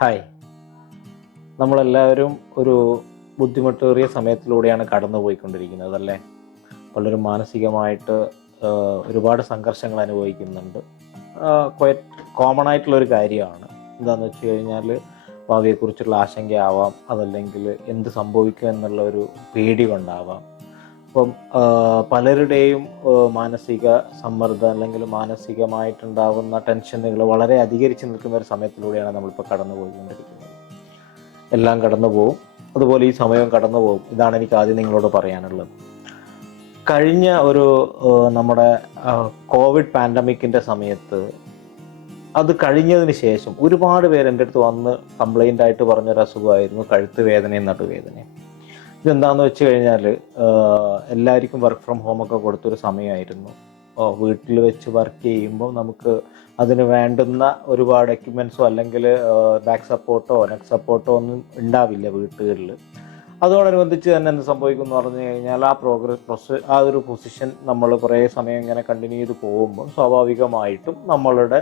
Hi, നമ്മളെല്ലാവരും ഒരു ബുദ്ധിമുട്ടേറിയ സമയത്തിലൂടെയാണ് കടന്നു പോയിക്കൊണ്ടിരിക്കുന്നത് അല്ലേ. പലരും മാനസികമായിട്ട് ഒരുപാട് സംഘർഷങ്ങൾ അനുഭവിക്കുന്നുണ്ട്. ക്വയറ്റ് കോമൺ ആയിട്ടുള്ളൊരു കാര്യമാണ്. എന്താണെന്ന് വെച്ച് കഴിഞ്ഞാൽ ഭാവിയെക്കുറിച്ചുള്ള ആശങ്കയാവാം, അതല്ലെങ്കിൽ എന്ത് സംഭവിക്കും എന്നുള്ള ഒരു പേടി കൊണ്ടാവാം. അപ്പം പലരുടെയും മാനസിക സമ്മർദ്ദം അല്ലെങ്കിൽ മാനസികമായിട്ടുണ്ടാകുന്ന ടെൻഷനുകൾ വളരെ അധികരിച്ച് നിൽക്കുന്ന ഒരു സമയത്തിലൂടെയാണ് നമ്മളിപ്പോൾ കടന്നു പോയിക്കൊണ്ടിരിക്കുന്നത്. എല്ലാം കടന്നു പോകും, അതുപോലെ ഈ സമയവും കടന്നു പോകും. ഇതാണ് എനിക്ക് ആദ്യം നിങ്ങളോട് പറയാനുള്ളത്. കഴിഞ്ഞ ഒരു നമ്മുടെ കോവിഡ് പാൻഡമിക്കിൻ്റെ സമയത്ത് അത് കഴിഞ്ഞതിന് ശേഷം ഒരുപാട് പേര് എൻ്റെ അടുത്ത് വന്ന് കംപ്ലൈൻ്റ് ആയിട്ട് പറഞ്ഞൊരു അസുഖമായിരുന്നു കഴുത്ത് വേദനയും നടുവേദനയും. ഇതെന്താണെന്ന് വെച്ച് കഴിഞ്ഞാൽ എല്ലാവർക്കും വർക്ക് ഫ്രം ഹോമൊക്കെ കൊടുത്തൊരു സമയമായിരുന്നു. വീട്ടിൽ വെച്ച് വർക്ക് ചെയ്യുമ്പോൾ നമുക്ക് അതിന് വേണ്ടുന്ന ഒരുപാട് എക്യുപ്മെൻറ്റ്സോ അല്ലെങ്കിൽ ബാക്ക് സപ്പോർട്ടോ നെക്ക് സപ്പോർട്ടോ ഒന്നും ഉണ്ടാവില്ല വീട്ടുകളിൽ. അതോടനുബന്ധിച്ച് തന്നെ എന്ത് സംഭവിക്കും എന്ന് പറഞ്ഞു കഴിഞ്ഞാൽ ആ ഒരു പൊസിഷൻ നമ്മൾ കുറേ സമയം ഇങ്ങനെ കണ്ടിന്യൂ ചെയ്ത് പോകുമ്പോൾ സ്വാഭാവികമായിട്ടും നമ്മളുടെ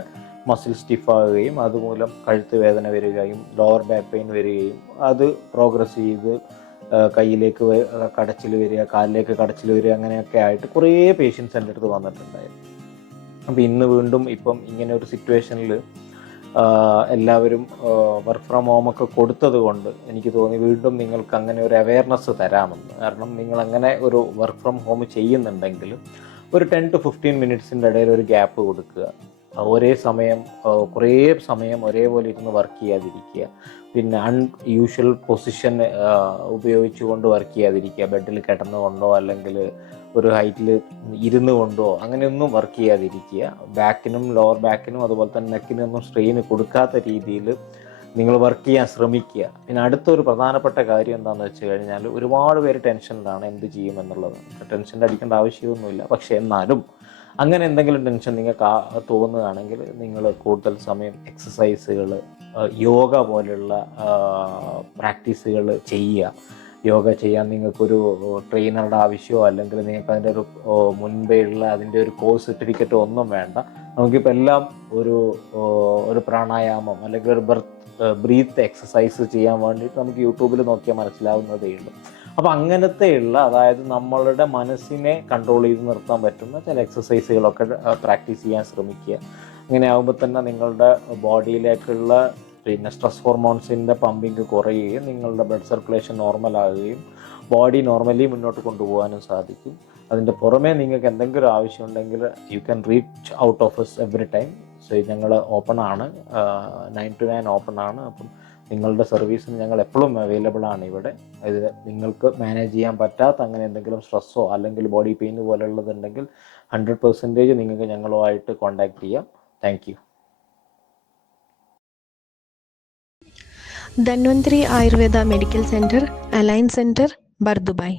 മസിൽ സ്റ്റിഫാകുകയും അതുമൂലം കഴുത്ത് വേദന വരികയും ലോവർ ബാക്ക് പെയിൻ വരികയും അത് പ്രോഗ്രസ് ചെയ്ത് കയ്യിലേക്ക് കടച്ചിൽ വരിക, കാലിലേക്ക് കടച്ചിൽ വരിക, അങ്ങനെയൊക്കെ ആയിട്ട് കുറേ പേഷ്യൻസ് എൻ്റെ അടുത്ത് വന്നിട്ടുണ്ടായിരുന്നു. അപ്പം ഇന്ന് വീണ്ടും ഇപ്പം ഇങ്ങനെ ഒരു സിറ്റുവേഷനിൽ എല്ലാവരും വർക്ക് ഫ്രം ഹോമൊക്കെ കൊടുത്തത് കൊണ്ട് എനിക്ക് തോന്നി വീണ്ടും നിങ്ങൾക്ക് അങ്ങനെ ഒരു അവെയർനെസ് തരാമെന്ന്. കാരണം നിങ്ങൾ അങ്ങനെ ഒരു വർക്ക് ഫ്രം ഹോം ചെയ്യുന്നുണ്ടെങ്കിൽ ഒരു 10 to 15 മിനിറ്റ്സിൻ്റെ ഇടയിൽ ഒരു ഗ്യാപ്പ് കൊടുക്കുക. ഒരേ സമയം കുറേ സമയം ഒരേപോലെ ഇരുന്ന് വർക്ക് ചെയ്യാതിരിക്കുക. പിന്നെ അൺയൂഷ്വൽ പൊസിഷൻ ഉപയോഗിച്ചുകൊണ്ട് വർക്ക് ചെയ്യാതിരിക്കുക. ബെഡിൽ കിടന്നുകൊണ്ടോ അല്ലെങ്കിൽ ഒരു ഹൈറ്റിൽ ഇരുന്ന് കൊണ്ടോ അങ്ങനെയൊന്നും വർക്ക് ചെയ്യാതിരിക്കുക. ബാക്കിനും ലോവർ ബാക്കിനും അതുപോലെ തന്നെ നെക്കിനൊന്നും സ്ട്രെയിൻ കൊടുക്കാത്ത രീതിയിൽ നിങ്ങൾ വർക്ക് ചെയ്യാൻ ശ്രമിക്കുക. പിന്നെ അടുത്തൊരു പ്രധാനപ്പെട്ട കാര്യം എന്താണെന്ന് വെച്ച് കഴിഞ്ഞാൽ ഒരുപാട് പേര് ടെൻഷനിലാണ് എന്ത് ചെയ്യുമെന്നുള്ളത്. ടെൻഷൻ്റെ അടിക്കേണ്ട ആവശ്യമൊന്നുമില്ല. പക്ഷേ എന്നാലും അങ്ങനെ എന്തെങ്കിലും ടെൻഷൻ നിങ്ങൾക്ക് തോന്നുകയാണെങ്കിൽ നിങ്ങൾ കൂടുതൽ സമയം എക്സസൈസുകൾ, യോഗ പോലെയുള്ള പ്രാക്ടീസുകൾ ചെയ്യുക. യോഗ ചെയ്യാൻ നിങ്ങൾക്കൊരു ട്രെയിനറുടെ ആവശ്യമോ അല്ലെങ്കിൽ നിങ്ങൾക്ക് അതിൻ്റെ ഒരു മുൻപേ ഉള്ള അതിൻ്റെ ഒരു കോഴ്സ് സർട്ടിഫിക്കറ്റോ ഒന്നും വേണ്ട. നമുക്കിപ്പോൾ എല്ലാം ഒരു പ്രാണായാമം അല്ലെങ്കിൽ ഒരു ബ്രീത്ത് എക്സസൈസ് ചെയ്യാൻ വേണ്ടിയിട്ട് നമുക്ക് യൂട്യൂബിൽ നോക്കിയാൽ മനസ്സിലാവുന്നതേ ഉള്ളൂ. അപ്പോൾ അങ്ങനത്തെയുള്ള, അതായത് നമ്മളുടെ മനസ്സിനെ കൺട്രോൾ ചെയ്ത് നിർത്താൻ പറ്റുന്ന ചില എക്സസൈസുകളൊക്കെ പ്രാക്ടീസ് ചെയ്യാൻ ശ്രമിക്കുക. അങ്ങനെ ആകുമ്പോൾ തന്നെ നിങ്ങളുടെ ബോഡിയിലേക്കുള്ള സ്ട്രെസ് ഹോർമോൺസിൻ്റെ പമ്പിങ് കുറയുകയും നിങ്ങളുടെ ബ്ലഡ് സർക്കുലേഷൻ നോർമലാകുകയും ബോഡി നോർമലി മുന്നോട്ട് കൊണ്ടുപോകാനും സാധിക്കും. അതിൻ്റെ പുറമേ നിങ്ങൾക്ക് എന്തെങ്കിലും ആവശ്യമുണ്ടെങ്കിൽ you can reach out of us every time. So ഞങ്ങൾ ഓപ്പൺ ആണ്, 9 to 9 ഓപ്പൺ ആണ്. അപ്പം നിങ്ങളുടെ സർവീസിന് ഞങ്ങൾ എപ്പോഴും അവൈലബിൾ ആണ് ഇവിടെ. ഇത് നിങ്ങൾക്ക് മാനേജ് ചെയ്യാൻ പറ്റാത്ത അങ്ങനെ എന്തെങ്കിലും സ്ട്രെസ്സോ അല്ലെങ്കിൽ ബോഡി പെയിൻ പോലെയുള്ളതുണ്ടെങ്കിൽ 100% നിങ്ങൾക്ക് ഞങ്ങളുമായിട്ട് കോൺടാക്ട് ചെയ്യാം. Thank you. Dhanvantari Ayurveda medical centre, Al Ain centre, Bur Dubai.